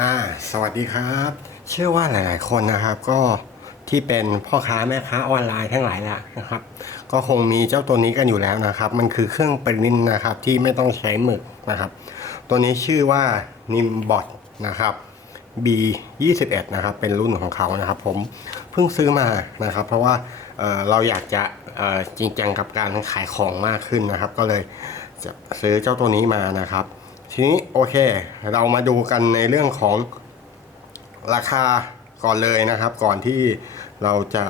อ่าสวัสดีครับ เชื่อว่าหลาย ๆ คนนะครับก็ที่เป็นพ่อค้าแม่ค้าออนไลน์ทั้งหลายละนะครับ ก็คงมีเจ้าตัวนี้กันอยู่แล้วนะครับ มันคือเครื่องปริ้นนะครับที่ไม่ต้องใช้หมึกนะครับ ตัวนี้ชื่อว่า Nimbot นะครับ B 21 นะครับเป็นรุ่นของเขานะครับ ผมเพิ่งซื้อมานะครับ เพราะว่าเเราอยากจะจริงจังกับการขายของมากขึ้นนะครับ ก็เลยจะซื้อเจ้าตัวนี้มานะครับ ทีนี้โอเค เรามาดูกันในเรื่องของราคาก่อนเลยนะครับ ก่อนที่เราจะ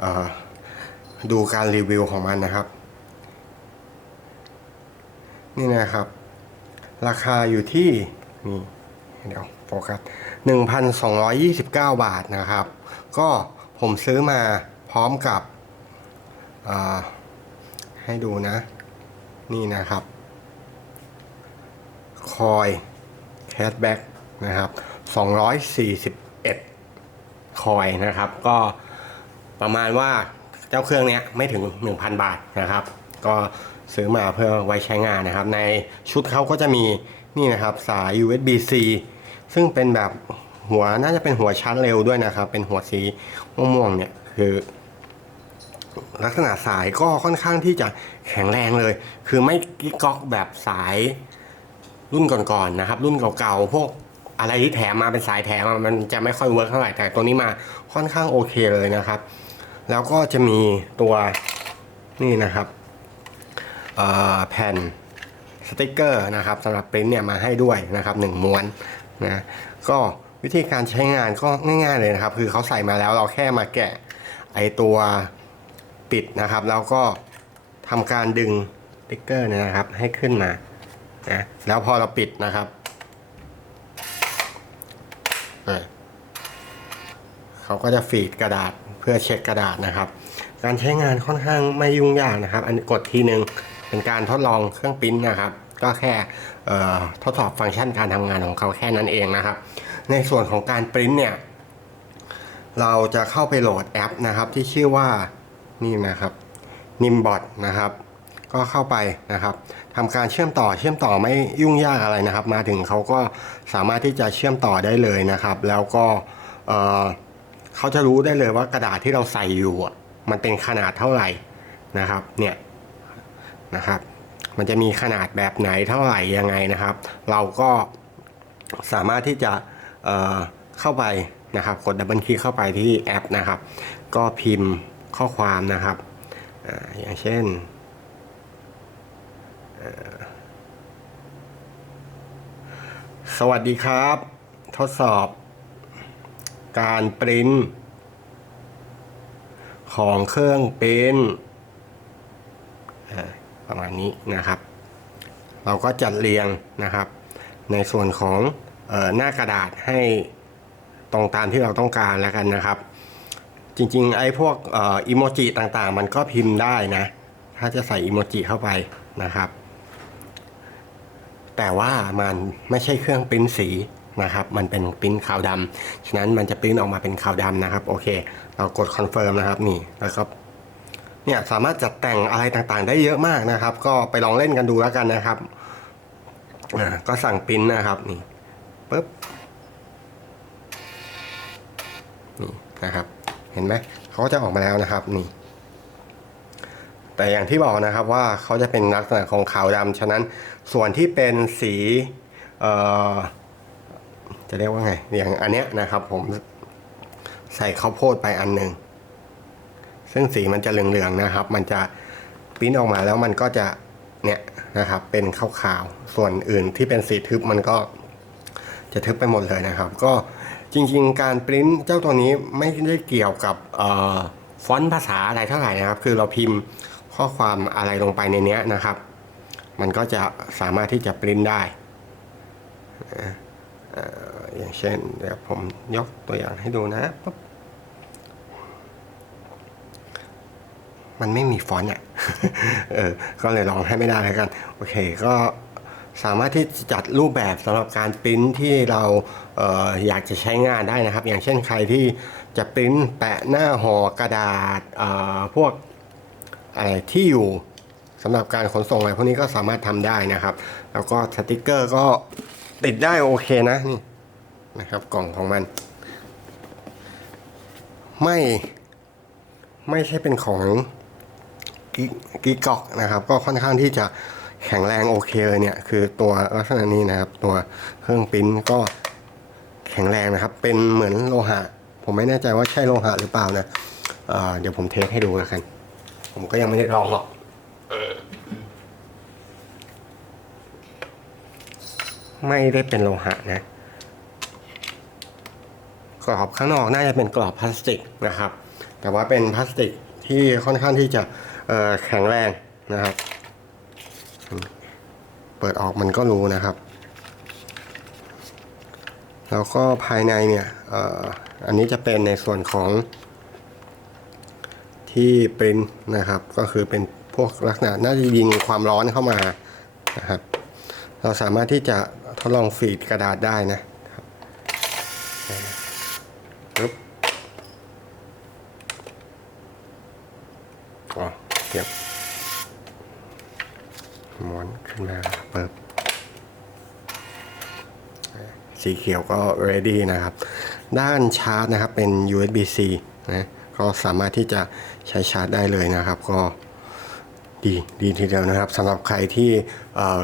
เอ่อดูการรีวิวของมันนะครับ นี่นะครับ ราคาอยู่ที่นี่เดี๋ยวโฟกัส1,229 บาทนะครับ ก็ผมซื้อมาพร้อมกับให้ดูนะ นี่นะครับ คอยแคชแบ็กนะครับ241 คอยนะครับ ก็ประมาณว่าเจ้าเครื่องเนี้ยไม่ถึง 1,000 บาทนะครับ ก็ซื้อมาเพื่อไว้ใช้งานนะครับ ในชุดเขาก็จะมีนี่นะครับสาย USB-C ซึ่งเป็นแบบหัวน่าจะเป็นหัวชาร์จเร็วด้วยนะครับ เป็นหัวสีม่วงๆเนี่ยคือ ลักษณะสายก็ค่อนข้างที่จะแข็งแรงเลย คือไม่กิ๊กก๊อกแบบสาย รุ่นก่อนๆนะครับ รุ่นเก่าๆพวกอะไรที่แถมมาเป็นสายแถมมันจะไม่ค่อยเวิร์กเท่าไหร่แต่ตัวนี้มาค่อนข้างโอเคเลยนะครับ แล้วก็จะมีตัวนี่นะครับแผ่นสติกเกอร์นะครับสำหรับปริ้นเนี่ยมาให้ด้วยนะครับหนึ่งม้วนนะก็วิธีการใช้งานก็ง่ายๆเลยนะครับ คือเขาใส่มาแล้วเราแค่มาแกะไอตัวปิดนะครับ แล้วก็ทำการดึงสติกเกอร์เนยนะครับให้ขึ้นมา นะแล้วพอเราปิดนะครับเขาก็จะฟีดกระดาษเพื่อเช็คกระดาษนะครับ การใช้งานค่อนข้างไม่ยุ่งยากนะครับ อันกดทีหนึ่งเป็นการทดลองเครื่องปิ้นนะครับ ก็แค่ทดสอบฟังก์ชันการทำงานของเขาแค่นั้นเองนะครับ ในส่วนของการปริ้นเนี่ยเราจะเข้าไปโหลดแอปนะครับที่ชื่อว่านี่นะครับ Nimbot นะครับ ก็เข้าไปนะครับทำการเชื่อมต่อเชื่อมต่อไม่ยุ่งยากอะไรนะครับ มาถึงเขาก็สามารถที่จะเชื่อมต่อได้เลยนะครับ แล้วก็เออเขาจะรู้ได้เลยว่ากระดาษที่เราใส่อยู่มันเป็นขนาดเท่าไหร่นะครับเนี่ยนะครับ มันจะมีขนาดแบบไหนเท่าไหร่ยังไงนะครับ เราก็สามารถที่จะเออเข้าไปนะครับ กดดับเบิลคลิกเข้าไปที่แอปนะครับ ก็พิมพ์ข้อความนะครับออย่างเช่น สวัสดีครับ ทดสอบ การปริ้นของเครื่องปริ้นประมาณนี้นะครับ เราก็จัดเรียงนะครับ ในส่วนของออหน้ากระดาษให้ตรงตามที่เราต้องการแล้วกันนะครับ จริงๆ ไอ้พวกอิโมจิต่างๆ มันก็พิมพ์ได้นะ ถ้าจะใส่อิโมจิเข้าไปนะครับ แต่ว่ามันไม่ใช่เครื่องปริ้นสีนะครับ มันเป็นปริ้นขาวดำฉะนั้นมันจะปริ้นออกมาเป็นขาวดำนะครับ โอเค เรากดคอนเฟิร์มนะครับนี่แล้วก็เนี่ยสามารถจัดแต่งอะไรต่างๆ ได้เยอะมากนะครับ ก็ไปลองเล่นกันดูแล้วกันนะครับก็สั่งปริ้นนะครับนี่ปึ๊บนี่นะครับ เห็นไหมเขาก็จะออกมาแล้วนะครับนี่ แต่อย่างที่บอกนะครับว่าเขาจะเป็นลักษณะของขาวดำฉะนั้นส่วนที่เป็นสีจะเรียกว่าไงอย่างอันเนี้ยนะครับผมใส่ข้าวโพดไปอันหนึ่งซึ่งสีมันจะเหลืองๆนะครับ มันจะปริ้นออกมาแล้วมันก็จะเนี่ยนะครับเป็นขาวๆส่วนอื่นที่เป็นสีทึบมันก็จะทึบไปหมดเลยนะครับ ก็จริงๆ การปริ้นเจ้าตัวนี้ไม่ได้เกี่ยวกับฟอนต์ภาษาอะไรเท่าไหร่นะครับ คือเราพิมพ์ ข้อความอะไรลงไปในเนี้ยนะครับ มันก็จะสามารถที่จะปริ้นได้เอ่อย่างเช่นเดี๋ยวผมยกตัวอย่างให้ดูนะปุ๊บมันไม่มีฟอนต์อะเออ ก็เลยลองให้ไม่ได้แล้วกัน โอเค ก็สามารถที่จะจัดรูปแบบสำหรับการปริ้นที่เราเอออยากจะใช้งานได้นะครับ อย่างเช่นใครที่จะปริ้นแปะหน้าห่อกระดาษออพวก อะไรที่อยู่สำหรับการขนส่งอะไรพวกนี้ก็สามารถทำได้นะครับ แล้วก็สติกเกอร์ก็ติดได้โอเคนะนี่นะครับกล่องของมัน ไม่ไม่ใช่เป็นของกิกอกนะครับ ก็ค่อนข้างที่จะแข็งแรงโอเคเลยเนี่ย คือตัวลักษณะนี้นะครับ ตัวเครื่องปิ้นก็แข็งแรงนะครับ เป็นเหมือนโลหะ ผมไม่แน่ใจว่าใช่โลหะหรือเปล่านะเเดี๋ยวผมเทสให้ดูแล้วกัน ผมก็ยังไม่ได้ลองหรอก ไม่ได้เป็นโลหะนะ กรอบข้างนอกน่าจะเป็นกรอบพลาสติกนะครับ แต่ว่าเป็นพลาสติกที่ค่อนข้างที่จะแข็งแรงนะครับ เปิดออกมันก็รู้นะครับ แล้วก็ภายในเนี่ยอออันนี้จะเป็นในส่วนของ ที่เป็นนะครับ ก็คือเป็นพวกลักษณะน่าจะยิงความร้อนเข้ามานะครับ เราสามารถที่จะทดลองฟีดกระดาษได้นะครับปึ๊บอ๋อเก็บม้วนขึ้นมาเปิบสีเขียวก็ ready นะครับ ด้านชาร์จนะครับเป็น USB-C นะ ก็สามารถที่จะใช้ชาร์จได้เลยนะครับ ก็ดีดีทีเดียวนะครับสำหรับใครที่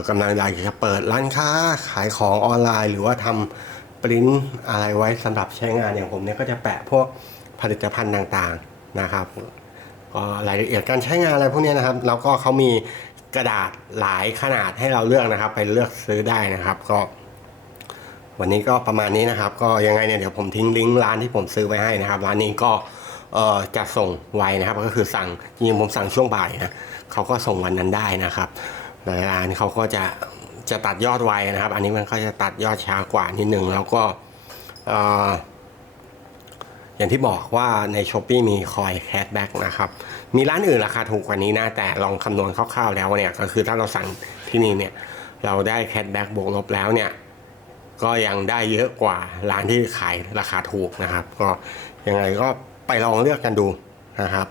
กำลังอยากจะเปิดร้านค้าขายของออนไลน์ หรือว่าทำปริ้นอะไรไว้สำหรับใช้งานอย่างผมเนี่ยก็จะแปะพวกผลิตภัณฑ์ต่างๆนะครับก็รายละเอียดการใช้งานอะไรพวกนี้นะครับ แล้วก็เขามีกระดาษหลายขนาดให้เราเลือกนะครับ ไปเลือกซื้อได้นะครับก็ วันนี้ก็ประมาณนี้นะครับ ก็ยังไงเนี่ยเดี๋ยวผมทิ้งลิงก์ร้านที่ผมซื้อไว้ให้นะครับ ร้านนี้ก็ จะส่งไวนะครับ ก็คือสั่งจริงๆผมสั่งช่วงบ่ายนะเขาก็ส่งวันนั้นได้นะครับหลาร้านเขาก็จะจะตัดยอดไวนะครับ อันนี้มันก็จะตัดยอดช้ากว่านิดหนึ่งแล้วก็ออย่างที่บอกว่าใน s h อ p e e มีคอยแคชแบ็กนะครับ มีร้านอื่นราคาถูกกว่านี้นะ แต่ลองคำนวณคร่าวๆแล้วเนี่ย ก็คือถ้าเราสั่งที่นี่เนี่ย เราได้แคชแบ็กบวกลบแล้วเนี่ย ก็ยังได้เยอะกว่าร้านที่ขายราคาถูกนะครับ ก็ยังไงก็ ไปลองเลือกกันดูนะครับ